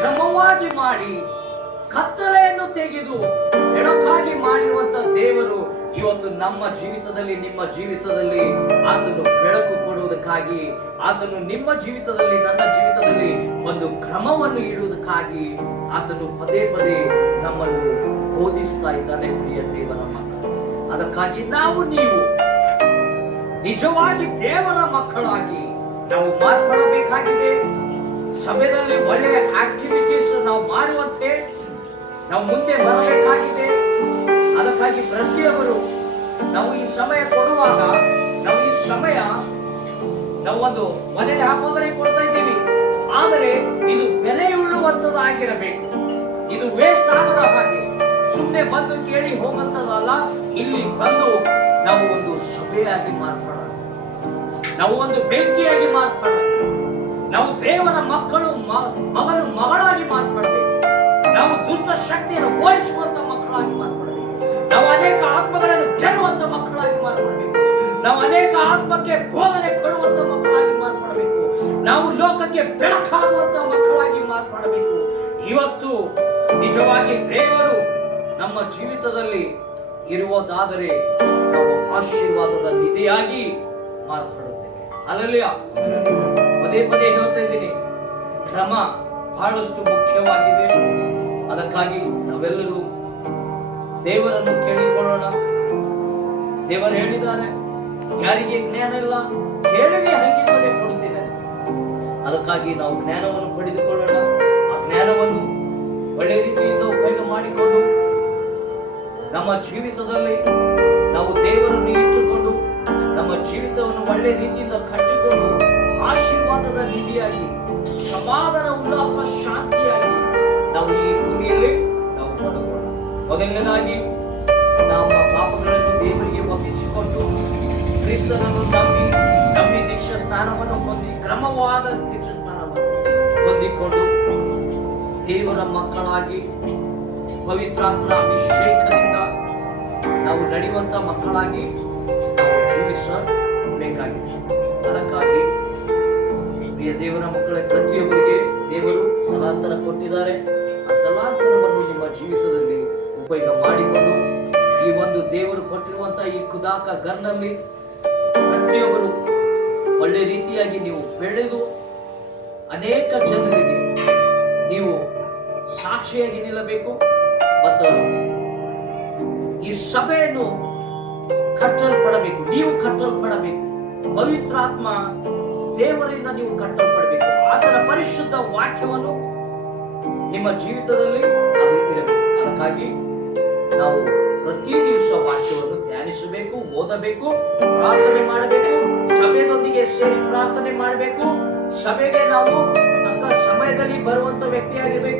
ಕ್ರಮವಾಗಿ ಮಾಡಿ ಕತ್ತಲೆಯನ್ನು ತೆಗೆದು ಬೆಳಕಾಗಿ ಮಾಡಿರುವಂತ ದೇವರು ಇವತ್ತು ನಮ್ಮ ಜೀವಿತದಲ್ಲಿ, ನಿಮ್ಮ ಜೀವಿತದಲ್ಲಿ ಆತನು ಬೆಳಕು ಕೊಡುವುದಕ್ಕಾಗಿ, ಆತನು ನಿಮ್ಮ ಜೀವಿತದಲ್ಲಿ, ನನ್ನ ಜೀವಿತದಲ್ಲಿ ಒಂದು ಕ್ರಮವನ್ನು ಇಡುವುದಕ್ಕಾಗಿ ಆತನು ಪದೇ ಪದೇ ನಮ್ಮನ್ನು ಬೋಧಿಸ್ತಾ ಇದ್ದಾನೆ. ಪ್ರಿಯ ದೇವರ ಮಕ್ಕಳು, ಅದಕ್ಕಾಗಿ ನೀವು ನಿಜವಾಗಿ ದೇವರ ಮಕ್ಕಳಾಗಿ ನಾವು ಮಾರ್ಪಡಬೇಕಾಗಿದೆ. ಸಮಯದಲ್ಲಿ ಒಳ್ಳೆಯ ಆಕ್ಟಿವಿಟೀಸ್ ನಾವು ಮಾಡುವಂತೆ ನಾವು ಮುಂದೆ ಬರಬೇಕಾಗಿದೆ. ಅದಕ್ಕಾಗಿ ಪ್ರತಿಯೊಬ್ಬರು ನಾವು ಈ ಸಮಯ ಕೊಡುವಾಗ ನಾವು ಒಂದು 1.5 hour ಕೊಡ್ತಾ ಇದ್ದೀವಿ, ಆದರೆ ಇದು ಬೆಲೆಯುಳ್ಳುವಂತದ್ದಾಗಿರಬೇಕು. ಇದು ವೇಸ್ಟ್ ಆಗದ ಹಾಗೆ ಸುಮ್ಮನೆ ಬಂದು ಕೇಳಿ ಹೋಗಂತದಲ್ಲ. ಇಲ್ಲಿ ಬಂದು ನಾವು ಒಂದು ಸಭೆಯಾಗಿ ಮಾರ್ಪಡೋಣ, ನಾವು ಒಂದು ಬೆಂಕಿಯಾಗಿ ಮಾರ್ಪಡೋಣ, ನಾವು ದೇವರ ಮಕ್ಕಳು, ಮಗಳಾಗಿ ಮಾರ್ಪಡಬೇಕು. ನಾವು ದುಷ್ಟ ಶಕ್ತಿಯನ್ನು ಓಡಿಸುವಂತ ಮಕ್ಕಳಾಗಿ ಮಾರ್ಪಡಬೇಕು. ನಾವು ಅನೇಕ ಆತ್ಮಗಳನ್ನು ಗೆಲ್ಲುವಂತ ಮಕ್ಕಳಾಗಿ ಮಾರ್ಪಡಬೇಕು. ನಾವು ಅನೇಕ ಆತ್ಮಕ್ಕೆ ಬೋಧನೆ ಕೊಡುವಂತ ಮಕ್ಕಳಾಗಿ ಮಾರ್ಪಡಬೇಕು. ನಾವು ಲೋಕಕ್ಕೆ ಬೆಳಕಾಗುವಂತ ಮಕ್ಕಳಾಗಿ ಮಾರ್ಪಡಬೇಕು. ಇವತ್ತು ನಿಜವಾಗಿ ದೇವರು ನಮ್ಮ ಜೀವಿತದಲ್ಲಿ ಇರುವುದಾದರೆ ನಾವು ಆಶೀರ್ವಾದದ ನಿಧಿಯಾಗಿ ಮಾರ್ಪಡುತ್ತೇವೆ. ಹಲ್ಲೆಲೂಯಾ. ಪದೇ ಪದೇ ಹೇಳ್ತಾ ಇದ್ದೀನಿ, ಕ್ರಮ ಬಹಳಷ್ಟು ಮುಖ್ಯವಾಗಿದೆ. ಅದಕ್ಕಾಗಿ ನಾವೆಲ್ಲರೂ ದೇವರನ್ನು ಕೇಳಿಕೊಳ್ಳೋಣ. ದೇವರು ಹೇಳಿದ್ದಾರೆ, ಯಾರಿಗೆ ಜ್ಞಾನ ಇಲ್ಲ ಕೇಳಿಗೆ ಹಂಗಿಸದೆ ಕೊಡುತ್ತೇನೆ. ಅದಕ್ಕಾಗಿ ನಾವು ಜ್ಞಾನವನ್ನು ಪಡೆದುಕೊಳ್ಳೋಣ. ಆ ಜ್ಞಾನವನ್ನು ಒಳ್ಳೆ ರೀತಿಯಿಂದ ಉಪಯೋಗ ಮಾಡಿಕೊಂಡು ನಮ್ಮ ಜೀವಿತದಲ್ಲಿ ನಾವು ದೇವರನ್ನು ಇಟ್ಟುಕೊಂಡು ನಮ್ಮ ಜೀವಿತವನ್ನು ಒಳ್ಳೆ ರೀತಿಯಿಂದ ಕಟ್ಟಿಕೊಂಡು ಆಶೀರ್ವಾದದ ನಿಧಿಯಾಗಿ, ಸಮಾಧಾನ, ಉಲ್ಲಾಸ, ಶಾಂತಿಯಾಗಿ ನಾವು ಈ ಭೂಮಿಯಲ್ಲಿ ನಾವು ಬದುಕೋಣ. ಮೊದಲನೇದಾಗಿ ನಮ್ಮ ಪಾಪಗಳನ್ನು ದೇವರಿಗೆ ಒಪ್ಪಿಸಿಕೊಟ್ಟು ಕ್ರಿಸ್ತನನ್ನು ನಂಬಿ ದೀಕ್ಷಾ ಸ್ನಾನವನ್ನು ಹೊಂದಿ, ಕ್ರಮವಾದ ದೀಕ್ಷಾ ಸ್ನಾನವನ್ನು ಹೊಂದಿಕೊಂಡು ದೇವರ ಮಕ್ಕಳಾಗಿ ಪವಿತ್ರಾತ್ಮ ಅಭಿಷೇಕದಿಂದ ನಾವು ನಡೆಯುವಂತ ಮಕ್ಕಳಾಗಿ ನಾವು ಜೀವಿಸಬೇಕಾಗಿದೆ. ಅದಕ್ಕಾಗಿ ಪ್ರಿಯ ದೇವರ ಮಕ್ಕಳ ಪ್ರತಿಯೊಬ್ಬರಿಗೆ ದೇವರು ತಲಾಂತರ ಕೊಟ್ಟಿದ್ದಾರೆ. ಆ ತಲಾಂತರವನ್ನು ನಿಮ್ಮ ಜೀವಿತದಲ್ಲಿ ಉಪಯೋಗ ಮಾಡಿಕೊಂಡು ಈ ಒಂದು ದೇವರು ಕೊಟ್ಟಿರುವಂತಹ ಈ ಕುದಾಕ ಗರ್ನಲ್ಲಿ ಪ್ರತಿಯೊಬ್ಬರು ಒಳ್ಳೆ ರೀತಿಯಾಗಿ ನೀವು ಬೆಳೆದು ಅನೇಕ ಜನರಿಗೆ ನೀವು ಸಾಕ್ಷಿಯಾಗಿ ನಿಲ್ಲಬೇಕು. ಮತ್ತು ಈ ಸಭೆಯನ್ನು ಕಟ್ಟಲ್ಪಡಬೇಕು, ನೀವು ಕಟ್ಟಲ್ಪಡಬೇಕು. ಪವಿತ್ರಾತ್ಮ ದೇವರಿಂದ ನೀವು ಕಟ್ಟಲ್ಪಡಬೇಕು. ಆತನ ಪರಿಶುದ್ಧ ವಾಕ್ಯವನ್ನು ನಿಮ್ಮ ಜೀವಿತದಲ್ಲಿ ಅದು ಇರಬೇಕು. ಅದಕ್ಕಾಗಿ ನಾವು ಪ್ರತಿ ದಿವಸ ವಾಕ್ಯವನ್ನು ಧ್ಯಾನಿಸಬೇಕು, ಓದಬೇಕು, ಪ್ರಾರ್ಥನೆ ಮಾಡಬೇಕು, ಸಭೆಯೊಂದಿಗೆ ಸೇರಿ ಪ್ರಾರ್ಥನೆ ಮಾಡಬೇಕು. ಸಭೆಗೆ ನಾವು ತಕ್ಕ ಸಮಯದಲ್ಲಿ ಬರುವಂತ ವ್ಯಕ್ತಿಯಾಗಿರಬೇಕು.